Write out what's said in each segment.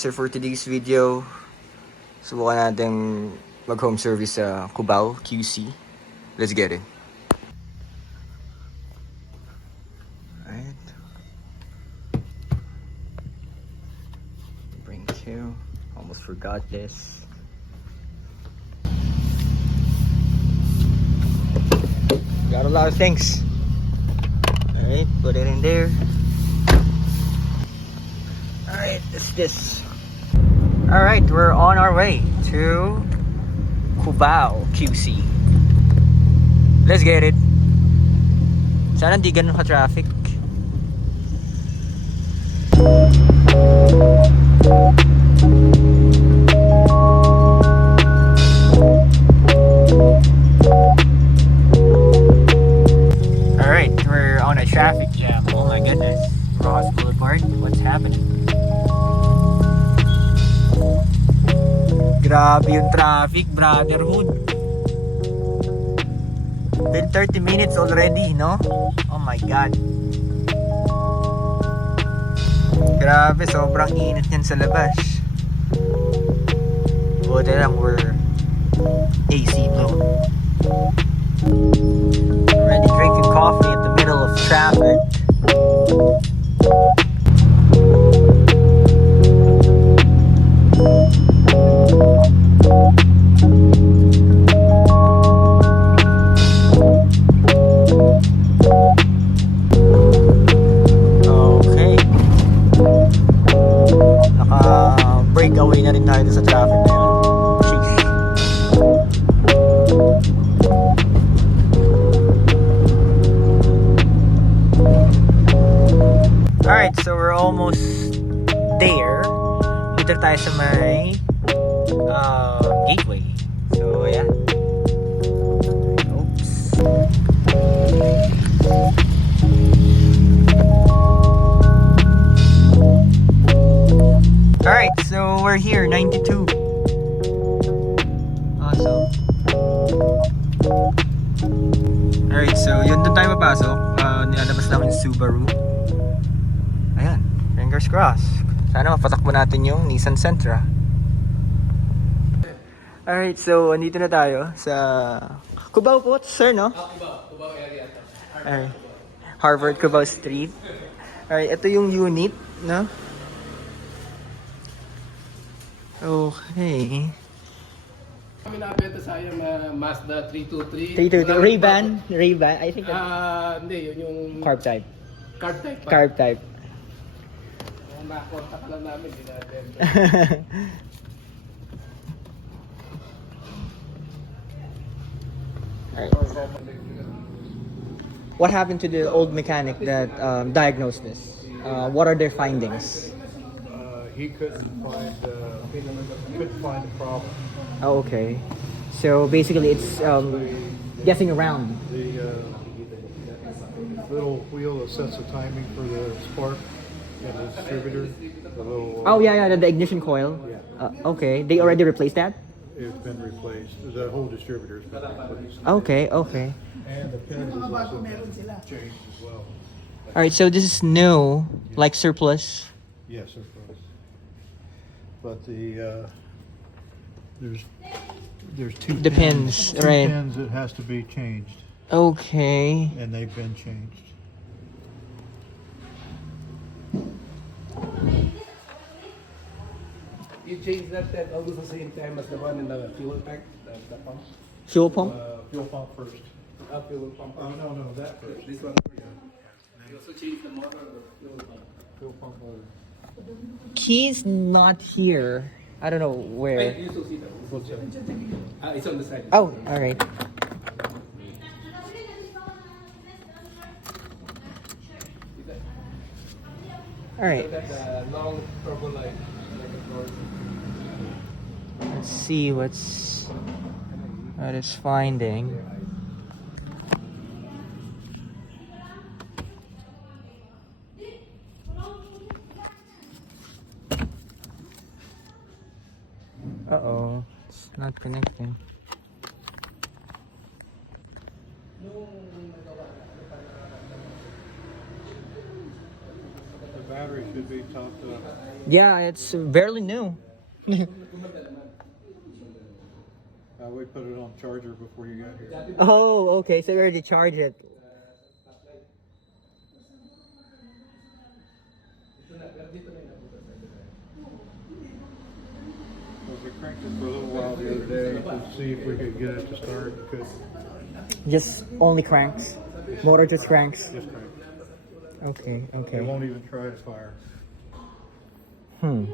so for today's video, subukan natin mag-home service sa Cubao, QC. Let's get it. Alright. Bring two. Almost forgot this. Got a lot of things. Alright, put it in there. Alright, it's this. Alright, we're on our way to Cubao QC. Let's get it. Sana hindi ganun ka-traffic. Alright, we're on a traffic jam. Oh my goodness. Ross Boulevard, what's happening? Grabe yung traffic, brotherhood. Been 30 minutes already, no? Oh my god. Grabe, sobrang init yan sa labas. Buti lang we're AC blown. Already drinking coffee at the middle of traffic. Away na rin tayo sa traffic na yun. Sheesh. Alright, so we're almost there. Dito tayo sa may gateway. So yeah. Oops. Alright, so we're here, 92. Awesome. Alright, so yun doon tayo papasok. Nilalabas namin yung Subaru. Ayan, fingers crossed. Sana mapatakbo natin yung Nissan Sentra. Alright, so andito na tayo sa Cubao po, sir, no? Cubao area. Alright. Harvard Cubao Street. Alright, ito yung unit, no? Okay. Kami nakabenta sa iyo Mazda 323. 322 Ray-Ban, I think. Hindi, yun yung Carb type. Carb type. Carb type. Kung makakontak lang namin, hindi natin. Alright. What happened to the old mechanic that diagnosed this? What are their findings? He couldn't find the problem. Oh, okay. So basically, it's guessing around. The little wheel that sets the timing for the spark and the distributor. The little, Oh yeah, the ignition coil. Yeah. Okay, they already replaced that. It's been replaced. The whole distributor's been replaced. Okay. And the pins has also been changed as well. All right. So this is new, like surplus. Yes, of course. But the there's two The pins, two right. pins that has to be changed, Okay. and they've been changed. You change that almost the same time as the one in the fuel tank, the pump. Fuel pump. Fuel pump first. Fuel pump. No, that first. This one first. You also change the motor of the fuel pump. Fuel pump motor. Key's not here. I don't know where. You still see that. It's on the side. Oh, all right. All right. That long turbo light. Let's see what it's finding. Uh-oh, it's not connecting. battery should be topped up. Yeah, it's barely new. We put it on charger before you got here. Oh, okay. So you already charged it. We cranked it for a little while the other day to see if we could get it to start. We couldn't. Just only cranks. Motor just cranks. Just cranked. Okay, It okay. won't even try to fire. Hmm.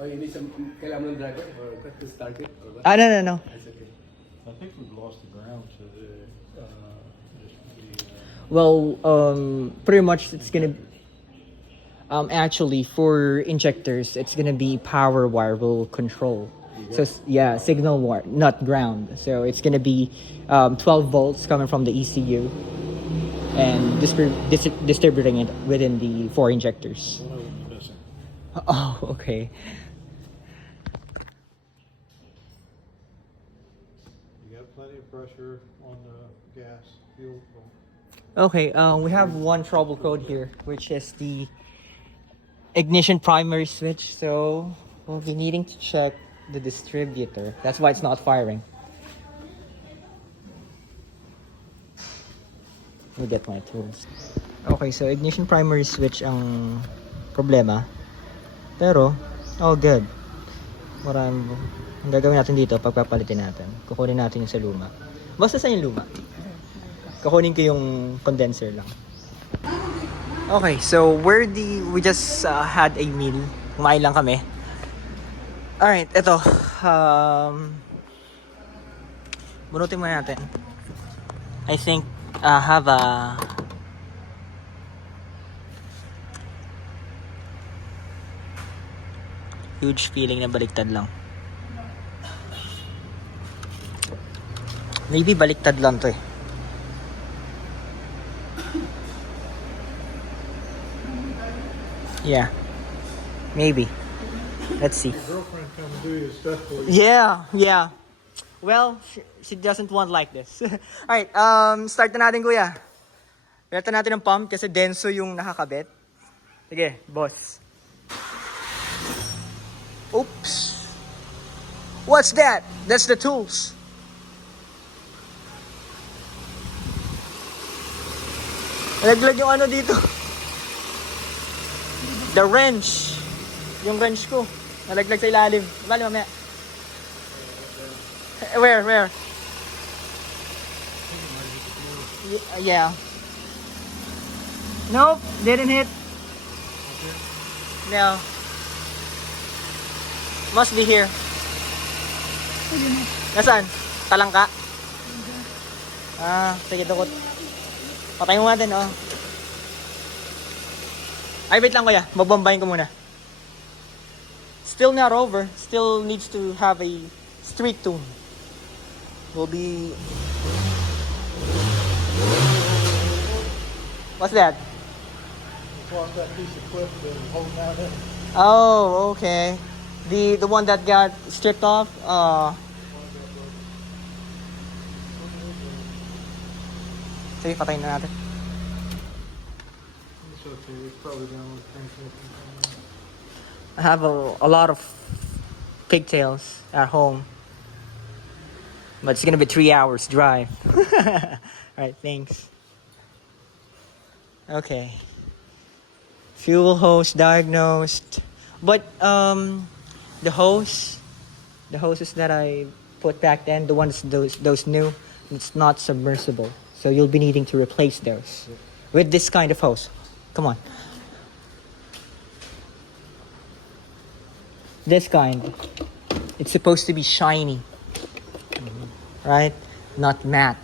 Oh, you need some, kailangan mo ng driver or to start it? Or what? Ah, no. It's okay. I think we've lost the ground to Well, pretty much it's gonna. Actually, for injectors, it's gonna be power wire will control. So yeah, signal wire, not ground. So it's gonna be 12 volts coming from the ECU and distributing it within the 4 injectors. one of them's missing. Oh, okay. You got plenty of pressure on the gas fuel pump. Okay, we have one trouble code here, which is the ignition primary switch. So we'll be needing to check the distributor. That's why it's not firing. Let me get my tools. Okay, so ignition primary switch ang problema. Pero, all good. Ang gagawin natin dito, pagpapalitin natin. Kukunin natin yung sa luma. Basta sa yung luma. Kukunin ko yung condenser lang. Okay, so we just had a meal. Kumain lang kami. Alright, ito. Bunutin muna natin. I think have a huge feeling na baliktad lang. Maybe baliktad lang to eh. Yeah, maybe. Let's see. Your girlfriend come and do your stuff for you. Yeah. Well, she doesn't want like this. Alright, start na natin kuya. Pilatan natin ang pump kasi denso yung nakakabit. Sige, boss. Oops. What's that? That's the tools. Nalaglag yung ano dito. The wrench. Yung wrench ko. Nalaglag sa ilalim. Bali mamaya. Where? Yeah. Nope, didn't hit. No. Must be here. Nasaan? Talangka? Sige, tukot. Patay mo natin, oh. Ay, wait lang kuya. Magbombahin ko muna. Still not over. Still needs to have a street tune. Will be... What's that? Just lost that piece of clip that was holding out in. Oh, okay. The one that got stripped off. Sige, patayin na natin. It's okay. It's probably down with things. I have a lot of pigtails at home. But it's gonna be 3 hours drive. Alright, thanks. Okay. Fuel hose diagnosed. But the hoses that I put back then, the ones those new, it's not submersible. So you'll be needing to replace those with this kind of hose. Come on. This kind. It's supposed to be shiny. Right? Not matte.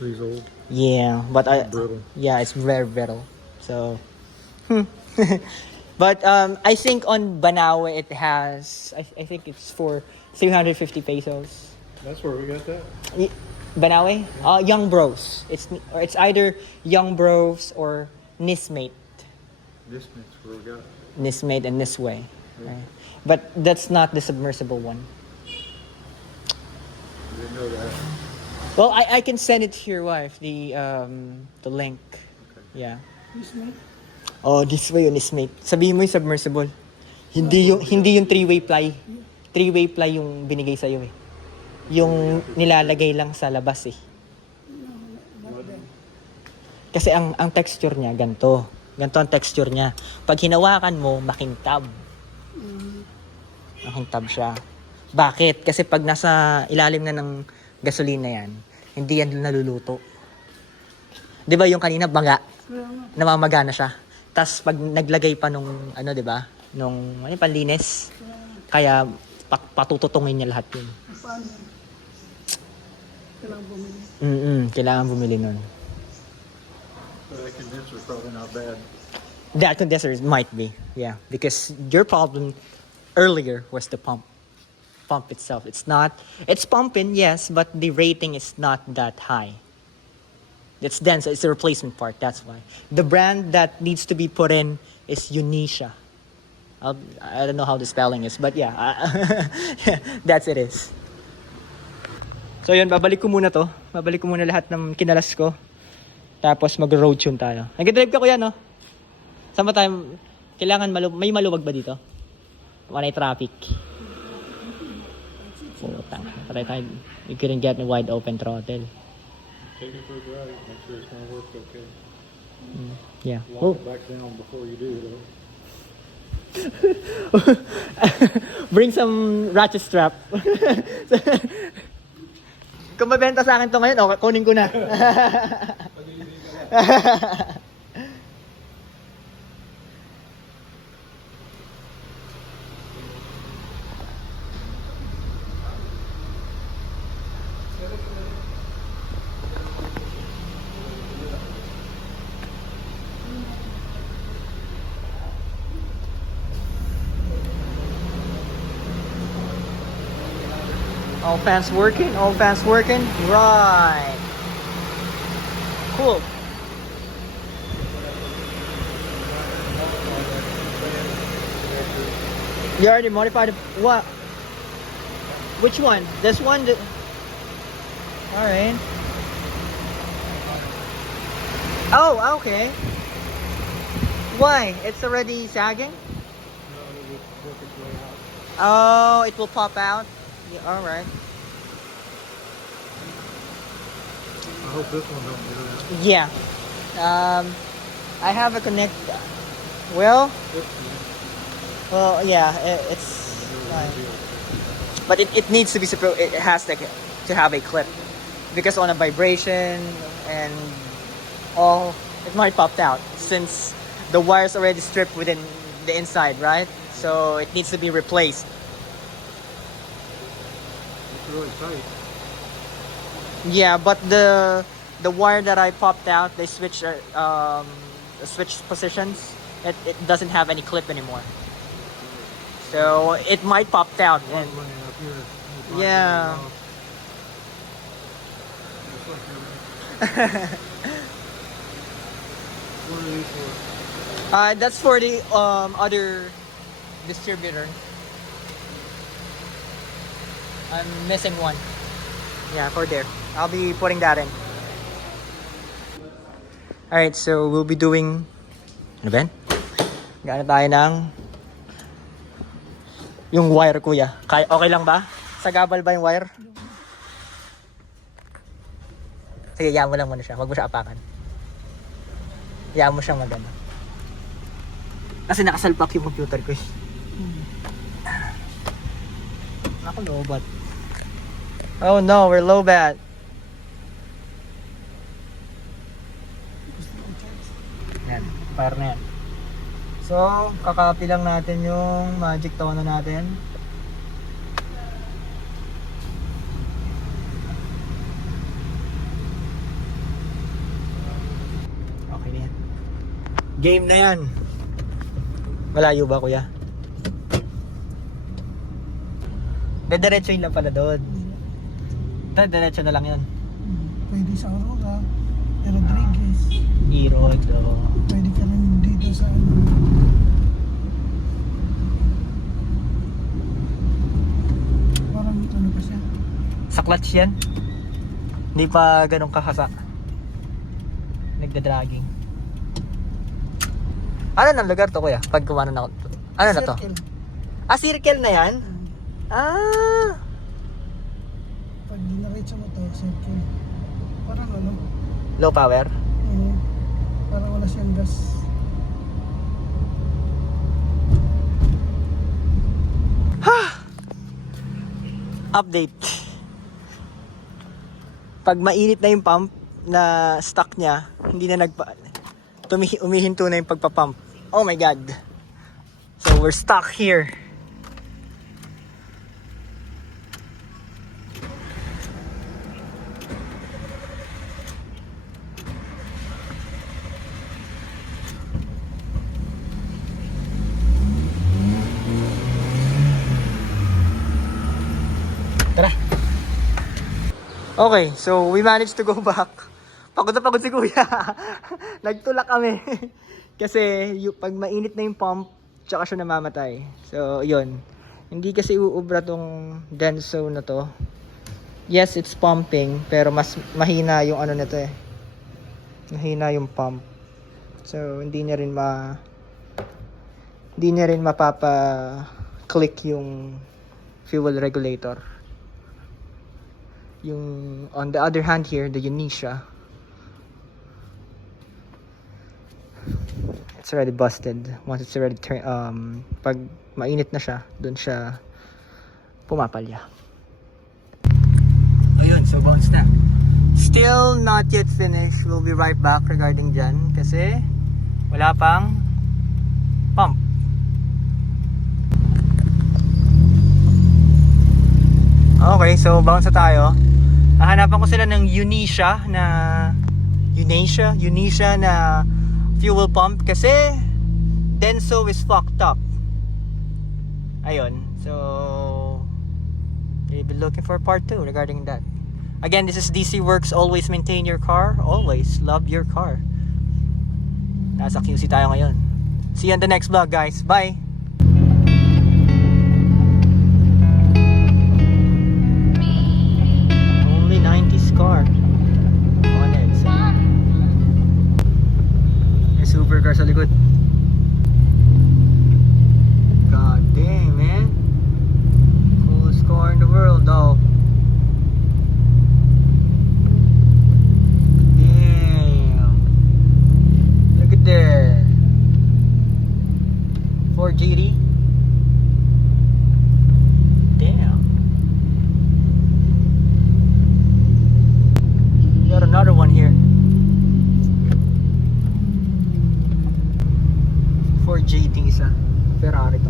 These old. Yeah, but Brittle. yeah, it's very brittle. So but I think on Banawe it has I think it's for 350 pesos. That's where we got that. Banawe? Young Bros. It's either Young Bros or Nismate. This makes where we got. Nismate and Nisway. Right? But that's not the submersible one. I didn't know that. Well, I can send it to your wife, the link. Okay. Yeah. Oh, this way yun is mate. Sabihin mo yung submersible. Hindi yung three-way ply. Three-way ply yung binigay sa eh. Yung nilalagay lang sa labas eh. Kasi ang texture niya ganto. Ganto ang texture niya. Pag hinawakan mo, makintab. Makintab siya. Bakit? Kasi pag nasa ilalim na ng gasolina yan, hindi yan naluluto. 'Di ba yung kanina baga? Namamaga na siya. Tas pag naglagay pa nung ano, 'di ba? Nung ano panlinis. Kaya patututungin niya lahat 'yun. Kailangan bumili nun. So that condenser is probably not bad. That condenser might be. Yeah, because your problem earlier was the pump itself. It's pumping, yes, but the rating is not that high. It's dense. It's the replacement part. That's why. The brand that needs to be put in is Unisha. I don't know how the spelling is, but yeah, that's it is. So yun, babalik ko muna to. Babalik ko muna lahat ng kinalas ko. Tapos mag-road tune tayo. Nag-drive ka kuya, no? Saan ba tayo? Kailangan may maluwag ba dito? Wanay traffic. Putang. Patay tayo. You couldn't get a wide open throttle. Take it for a drive. Make sure it's going to work okay. Yeah. Lock it back down before you do, though. Bring some ratchet strap. Kung mabenta sa akin to ngayon, okay, kunin ko na. All fans working? All fans working? Right. Cool. You already modified it? What? Which one? This one? Alright. Oh, okay. Why? It's already sagging? Oh, it will pop out? Yeah, alright. I hope this one don't do that. Yeah. I have a connect. Well, yeah, it's fine. But it needs to be it has to have a clip because on a vibration and all, it might pop out since the wire's already stripped within the inside, right? So it needs to be replaced. It's really tight. Yeah, but the wire that I popped out, they switched positions. It doesn't have any clip anymore. So it might pop out. And, yeah. What are these for? That's for the other distributor. I'm missing one. Yeah, for there. I'll be putting that in. Alright, so we'll be doing... Ano ba yan? Gana tayo ng... Yung wire, kuya. Okay lang ba? Sagabal ba yung wire? Sige, hayaan mo lang muna siya. Huwag mo siya apakan. Hayaan mo siyang magana. Kasi nakasalpak yung computer ko. Naku, lobat. Oh no, we're low bat. Yan, fire na yan. So, kakapi lang natin yung magic tono natin. Okay na yan. Game na yan. Malayo ba, kuya? Dediretso yun lang pala doon. Diretso na lang yun. Pwede sa Aurora, Rodriguez. E-road, oh. Pwede ka rin dito sa ano. Parang ano pa siya? Sa clutch yan. Hindi pa ganun kahasa. Nagda-dragging. Ano ng lugar to, kuya? Pag kumano na ako. Ano na to? Circle. Ah, circle na yan? Ah. Pag dinaritso mo to, circle. Parang ano? Low power? Parang wala siyang gas. Update. Pag mainit na yung pump na stock niya, hindi na umihinto na yung pagpapump. Oh my god. So we're stuck here. Tara. Okay, so we managed to go back. Pagod na pagod si kuya. Nagtulak kami. Kasi pag mainit na yung pump, tsaka siya namamatay. So, yun. Hindi kasi uubra tong Denso na to. Yes, it's pumping, pero mas mahina yung ano nito eh. Mahina yung pump. So, hindi niya rin mapapa-click yung fuel regulator. Yung on the other hand here, the Unisha, it's already busted. Once it's already pag mainit na siya, dun siya pumapalya. Ayun, so bounce na. Still not yet finished. We'll be right back regarding dyan kasi wala pang pump. Okay, so bounce na tayo. Hahanapan ko sila ng Unisha na fuel pump kasi Denso is fucked up. Ayun. So we'll be looking for part 2 regarding that. Again, this is DC Works. Always maintain your car. Always love your car. Nasa QC tayo ngayon. See you on the next vlog, guys. Bye! Only 90s car. On it. May supercar sa likod. God damn, man. Coolest car in the world, though. Damn. Look at there. 4GT. Damn. Got another one here. 4GT isa. Ferrari to.